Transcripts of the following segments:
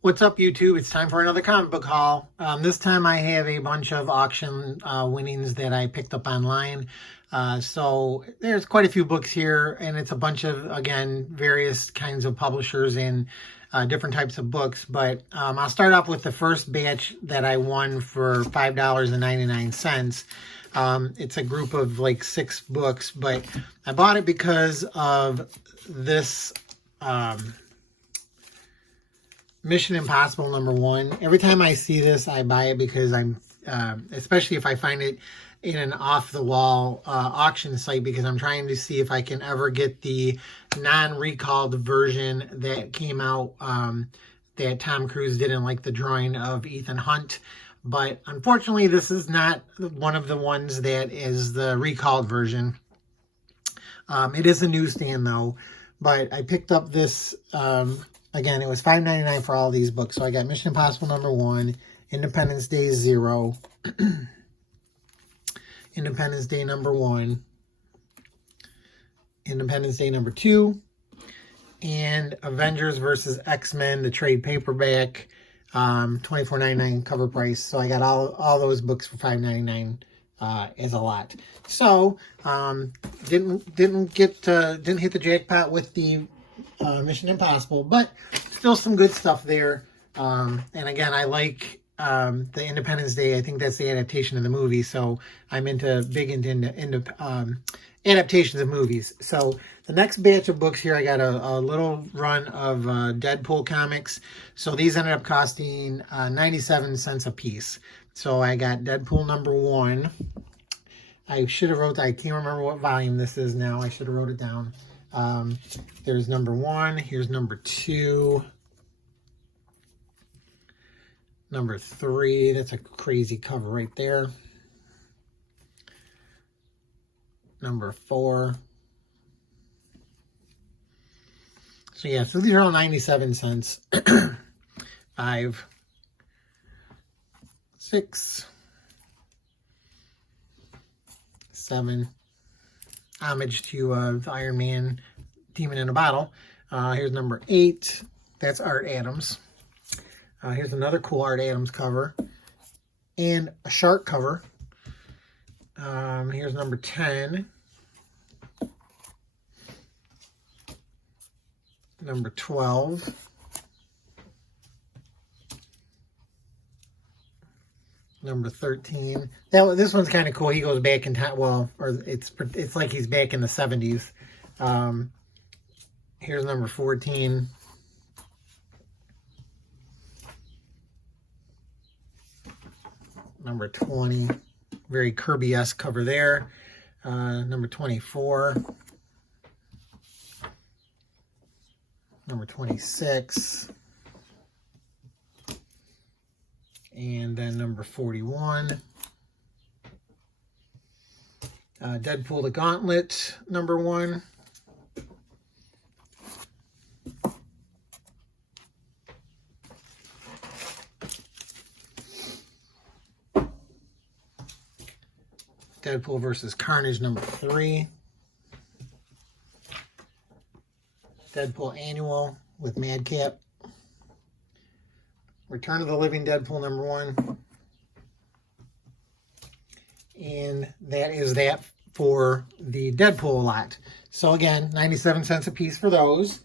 What's up, YouTube? It's time for another comic book haul. This time I have a bunch of auction winnings that I picked up online. So there's quite a few books here, and it's a bunch of, again, various kinds of publishers and different types of books. But I'll start off with the first batch that I won for $5.99. It's a group of like 6 books, but I bought it because of this Mission Impossible #1. Every time I see this, I buy it because I'm, especially if I find it in an off-the-wall auction site, because I'm trying to see if I can ever get the non-recalled version that came out that Tom Cruise didn't like the drawing of Ethan Hunt. But unfortunately, this is not one of the ones that is the recalled version. It is a newsstand, though. But I picked up this... Again, it was $5.99 for all these books. So I got Mission Impossible #1, Independence Day 0, Independence Day #1, Independence Day #2, and Avengers vs. X-Men, the trade paperback, $24.99 cover price. So I got all those books for $5.99 as a lot. So didn't hit the jackpot with the Mission Impossible, but still some good stuff there. And again, I like the Independence Day. I think that's the adaptation of the movie, so I'm big into adaptations of movies. So the next batch of books here, I got a little run of Deadpool comics. So these ended up costing 97 cents a piece. So I got Deadpool #1. I should have wrote, I can't remember what volume this is now. I should have wrote it down. There's #1, here's #2, #3, that's a crazy cover right there, #4. So yeah, so these are all 97 cents. 5, 6, 7, homage to the Iron Man Demon in a Bottle. Here's #8. That's Art Adams. Here's another cool Art Adams cover. And a shark cover. Here's #10. #12. #13. This one's kind of cool. He goes back in time. Well, or it's like he's back in the 70s. Here's #14. #20. Very Kirby-esque cover there. #24. #26. And then #41. Deadpool the Gauntlet #1. Deadpool vs. Carnage #3. Deadpool Annual with Madcap. Return of the Living Deadpool #1. And that is that for the Deadpool lot. So again, 97 cents a piece for those.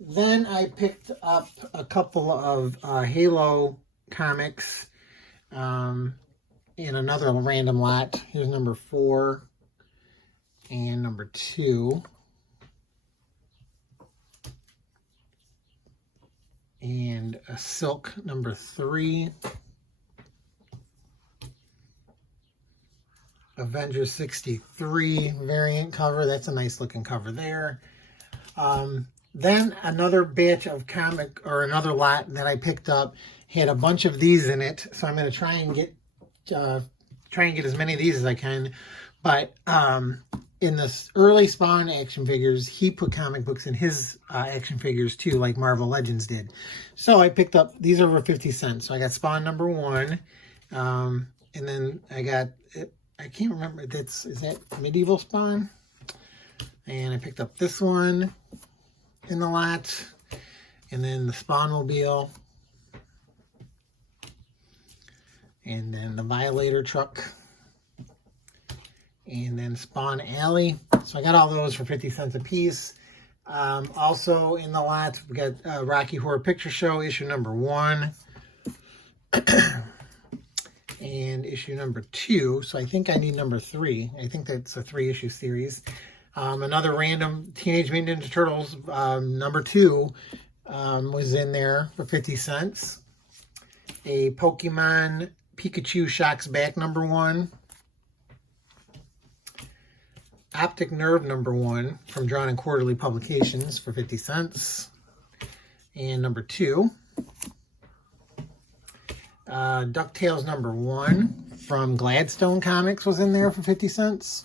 Then I picked up a couple of Halo comics in another random lot. Here's #4 and #2. And a Silk #3. Avengers 63 variant cover. That's a nice looking cover there. Then another batch of comic, or another lot that I picked up, had a bunch of these in it. So I'm going to try and get as many of these as I can. But in the early Spawn action figures, he put comic books in his action figures too, like Marvel Legends did. So I picked up, these are over 50 cents. So I got Spawn #1. And then I got, I can't remember, is that Medieval Spawn? And I picked up this one in the lot. And then the Spawnmobile. and then the Violator truck, and then Spawn Alley. So I got all those for 50 cents a piece. Also in the lot, we got Rocky Horror Picture Show, issue number 1. And issue number 2. So I think I need number 3. I think that's a 3-issue series. Another random Teenage Mutant Ninja Turtles number 2 was in there for 50 cents. A Pokemon Pikachu Shocks Back number 1. Optic Nerve number 1 from Drawn and Quarterly Publications for 50 cents. And number 2. DuckTales number 1 from Gladstone Comics was in there for 50 cents.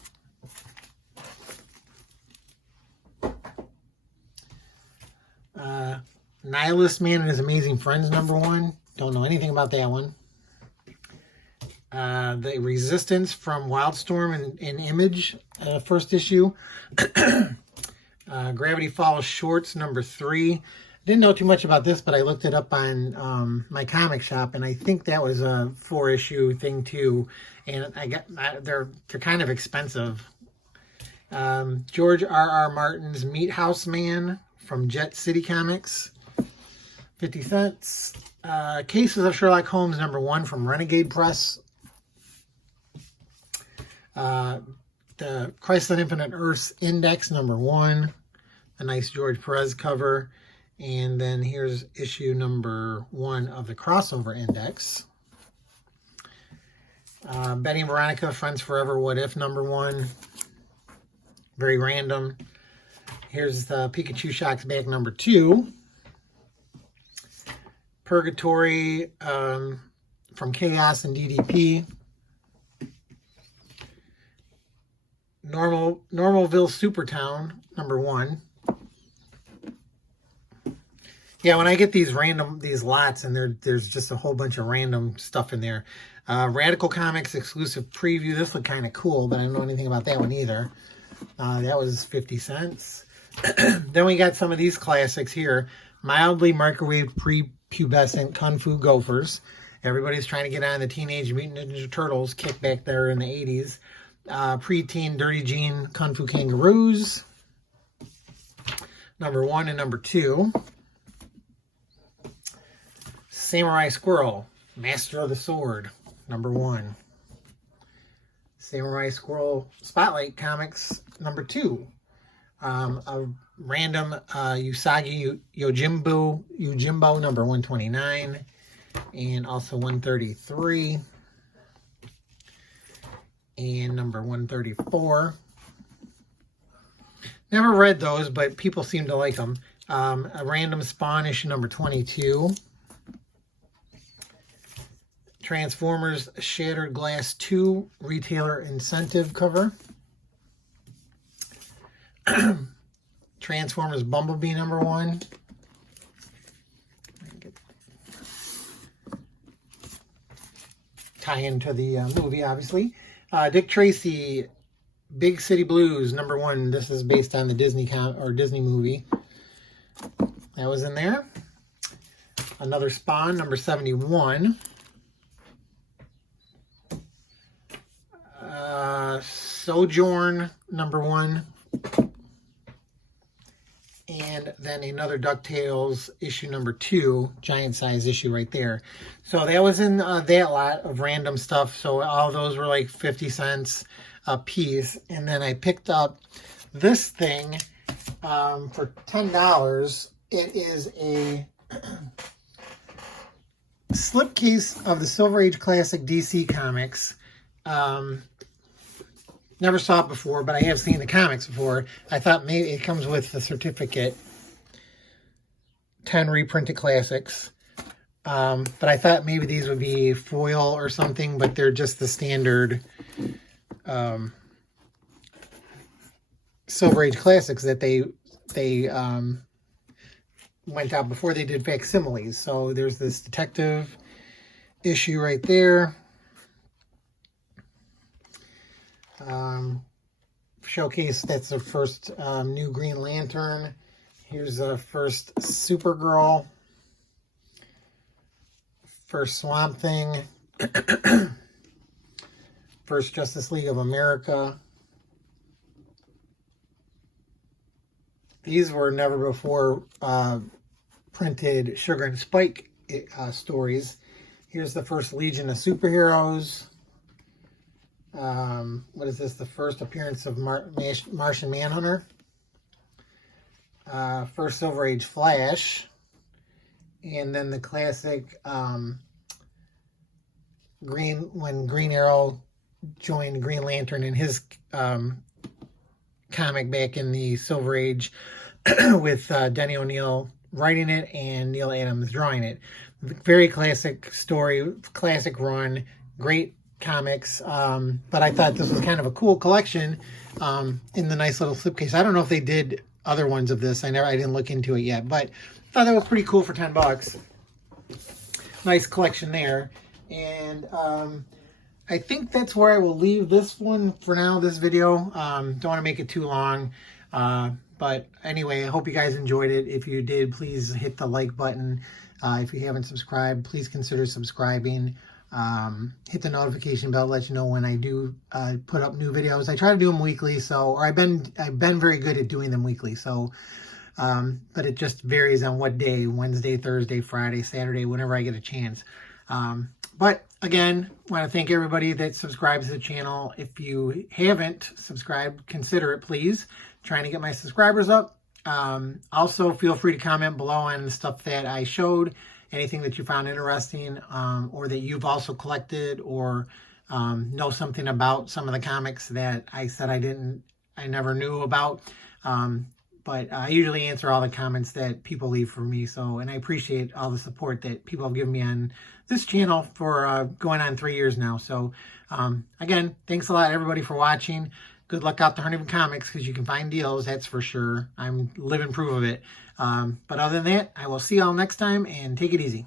Nihilist Man and His Amazing Friends number 1. Don't know anything about that one. The Resistance from Wildstorm and Image, first issue. Gravity Falls Shorts number 3. Didn't know too much about this, but I looked it up on my comic shop, and I think that was a 4-issue thing too. And they're kind of expensive. George R.R. Martin's Meat House Man from Jet City Comics, 50 cents. Cases of Sherlock Holmes number 1 from Renegade Press. The Crisis on Infinite Earths Index number 1. A nice George Perez cover. And then here's issue number 1 of the Crossover Index. Betty and Veronica, Friends Forever, What If number 1. Very random. Here's the Pikachu Shocks Back number 2. Purgatory from Chaos and DDP. Normalville Supertown number 1. Yeah, when I get these lots, and there's just a whole bunch of random stuff in there. Radical Comics exclusive preview. This looked kind of cool, but I don't know anything about that one either. That was 50 cents. Then we got some of these classics here. Mildly microwave prepubescent Kung Fu Gophers. Everybody's trying to get on the Teenage Mutant Ninja Turtles kick back there in the 80s. Preteen Dirty Jean Kung Fu Kangaroos. Number 1 and number 2. Samurai Squirrel, Master of the Sword, number 1. Samurai Squirrel Spotlight Comics, number 2. A random Usagi Yojimbo, number 129, and also 133, and number 134. Never read those, but people seem to like them. A random Spawn issue number 22. Transformers Shattered Glass 2 retailer incentive cover. Transformers Bumblebee number 1. Tie into the movie, obviously. Dick Tracy Big City Blues number 1. This is based on the Disney movie. That was in there. Another Spawn number 71. Sojourn number 1, and then another DuckTales issue number 2, giant size issue right there. So that was in that lot of random stuff. So all those were like 50 cents a piece. And then I picked up this thing for $10. It is a slipcase of the Silver Age Classic DC Comics. Never saw it before, but I have seen the comics before. I thought maybe it comes with the certificate. 10 reprinted classics. But I thought maybe these would be foil or something, but they're just the standard Silver Age Classics that they went out before they did facsimiles. So there's this detective issue right there. Showcase, that's the first new Green Lantern. Here's the first Supergirl. First Swamp Thing. First Justice League of America. These were never before printed Sugar and Spike stories. Here's the first Legion of Superheroes. What is this? The first appearance of Martian Manhunter. First Silver Age Flash. And then the classic when Green Arrow joined Green Lantern in his comic back in the Silver Age with Denny O'Neil writing it and Neil Adams drawing it. Very classic story, classic run, great comics. But I thought this was kind of a cool collection in the nice little slipcase. I don't know if they did other ones of this. I didn't look into it yet, but I thought that was pretty cool for $10. Nice collection there. And I think that's where I will leave this one for now, this video. Don't want to make it too long. But anyway, I hope you guys enjoyed it. If you did, please hit the like button. If you haven't subscribed, please consider subscribing. Hit the notification bell to let you know when I do put up new videos. I try to do them weekly, I've been very good at doing them weekly. But it just varies on what day: Wednesday, Thursday, Friday, Saturday, whenever I get a chance. But again, I want to thank everybody that subscribes to the channel. If you haven't subscribed, consider it, please. Trying to get my subscribers up. Also, feel free to comment below on the stuff that I showed, anything that you found interesting, or that you've also collected, or know something about some of the comics that I said I never knew about. But I usually answer all the comments that people leave for me. And I appreciate all the support that people have given me on this channel for going on 3 years now. Again, thanks a lot, everybody, for watching. Good luck out there hunting comics, because you can find deals, that's for sure. I'm living proof of it. But other than that, I will see y'all next time, and take it easy.